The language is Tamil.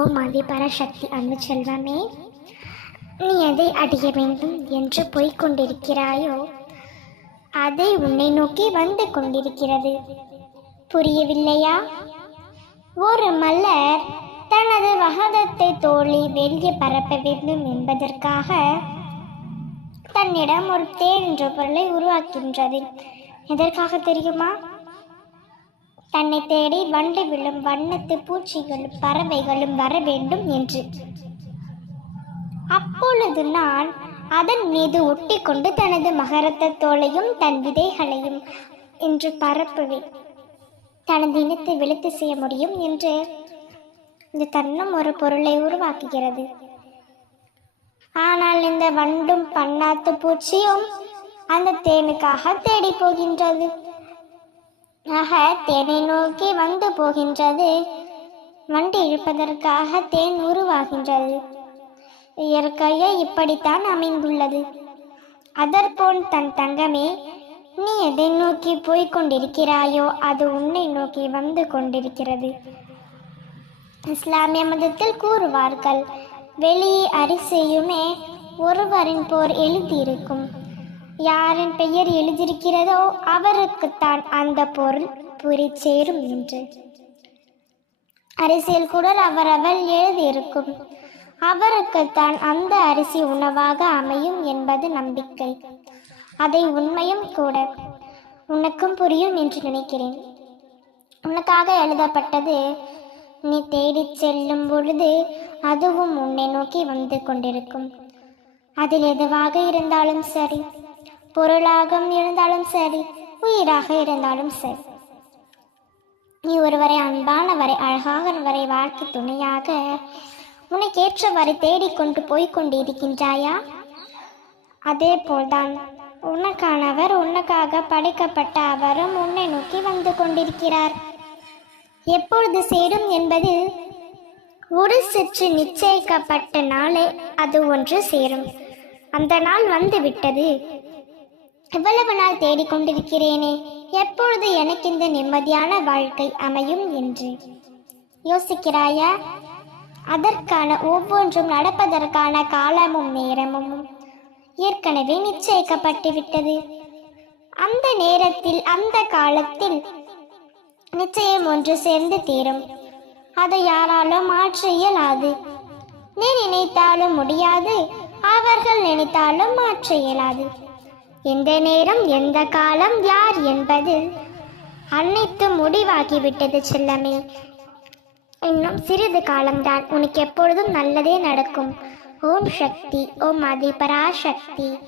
ஓம் ஆதி பராசக்தி அன்பு செல்வமே, நீ எதை அடைய வேண்டும் என்று போய்கொண்டிருக்கிறாயோ அதை உன்னை நோக்கி வந்து கொண்டிருக்கிறது. புரியவில்லையா? ஒரு மலர் தனது மகரத்தை தோழி வெளியே பரப்ப வேண்டும் என்பதற்காக தன்னிடம் ஒரு தேன் என்ற பொருளை உருவாக்கின்றது. எதற்காக தெரியுமா? தன்னை தேடி வண்டு விழும் வண்ணத்து பூச்சிகளும் பறவைகளும் வர வேண்டும் என்று. அப்பொழுது நான் அதன் மீது ஒட்டி கொண்டு தனது மகரத்த தோலையும் தன் விதைகளையும் என்று பரப்புவேன். தனது இனத்தை விழுத்து செய்ய முடியும் என்று இந்த தன்னம் ஒரு பொருளை உருவாக்குகிறது. ஆனால் இந்த வண்டும் பன்னாத்து பூச்சியும் அந்த தேனுக்காக தேடி போகின்றது. ஆக தேனை நோக்கி வந்து போகின்றது. வண்டு இழுப்பதற்காக தேன் உருவாகின்றது. இயற்கையை இப்படித்தான் அமைந்துள்ளது. அதற்போல் தன் தங்கமே, நீ எதை நோக்கி போய்கொண்டிருக்கிறாயோ அது உன்னை நோக்கி வந்து கொண்டிருக்கிறது. இஸ்லாமிய மதத்தில் கூறுவார்கள், வெளி அரிசியுமே ஒருவரின் போர் எழுதியிருக்கும். யாரின் பெயர் எழுதியிருக்கிறதோ அவருக்குத்தான் அந்த பொருள் புரி சேரும் என்று. அரிசியில் கூட அவரவள் எழுதியிருக்கும். அவருக்குத்தான் அந்த அரிசி உணவாக அமையும் என்பது நம்பிக்கை. அதை உண்மையும் கூட. உனக்கும் புரியும் என்று நினைக்கிறேன். உனக்காக எழுதப்பட்டது நீ தேடிச் செல்லும் பொழுது அதுவும் உன்னை நோக்கி வந்து கொண்டிருக்கும். அதில் எதுவாக இருந்தாலும் சரி, பொருளாக இருந்தாலும் சரி, உயிராக இருந்தாலும் சரி, நீ ஒருவரை அன்பானவரை அழகானவரை வாழ்க்கை துணையாக உனக்கேற்றவரை தேடிக்கொண்டு போய்கொண்டிருக்கின்றாயா? அதே போல்தான் உனக்கானவர், உனக்காக படைக்கப்பட்ட அவரும் உன்னை நோக்கி வந்து கொண்டிருக்கிறார். எப்பொழுது சேரும் என்பது ஒரு சற்று நிச்சயிக்கப்பட்ட நாளே அது ஒன்று சேரும். அந்த நாள் வந்து விட்டது. இவ்வளவு நாள் தேடிக்கொண்டிருக்கிறேனே, எப்பொழுது எனக்கு இந்த நிம்மதியான வாழ்க்கை அமையும் என்று யோசிக்கிறாயா? அதற்கான ஒவ்வொன்றும் நடப்பதற்கான காலமும் நேரமும் ஏற்கனவே நிச்சயிக்கப்பட்டு விட்டது. அந்த நேரத்தில் அந்த காலத்தில் நிச்சயம் ஒன்று சேர்ந்து தீரும். அதை யாராலும் மாற்ற இயலாது. நீ நினைத்தாலும் முடியாது, அவர்கள் நினைத்தாலும் மாற்ற இயலாது. எந்த நேரம், எந்த காலம், யார் என்பது அனைத்தும் முடிவாகிவிட்டது செல்லமே. இன்னும் சிறிது காலம்தான். உனக்கு எப்பொழுதும் நல்லதே நடக்கும். ஓம் சக்தி, ஓம் ஆதி பராசக்தி.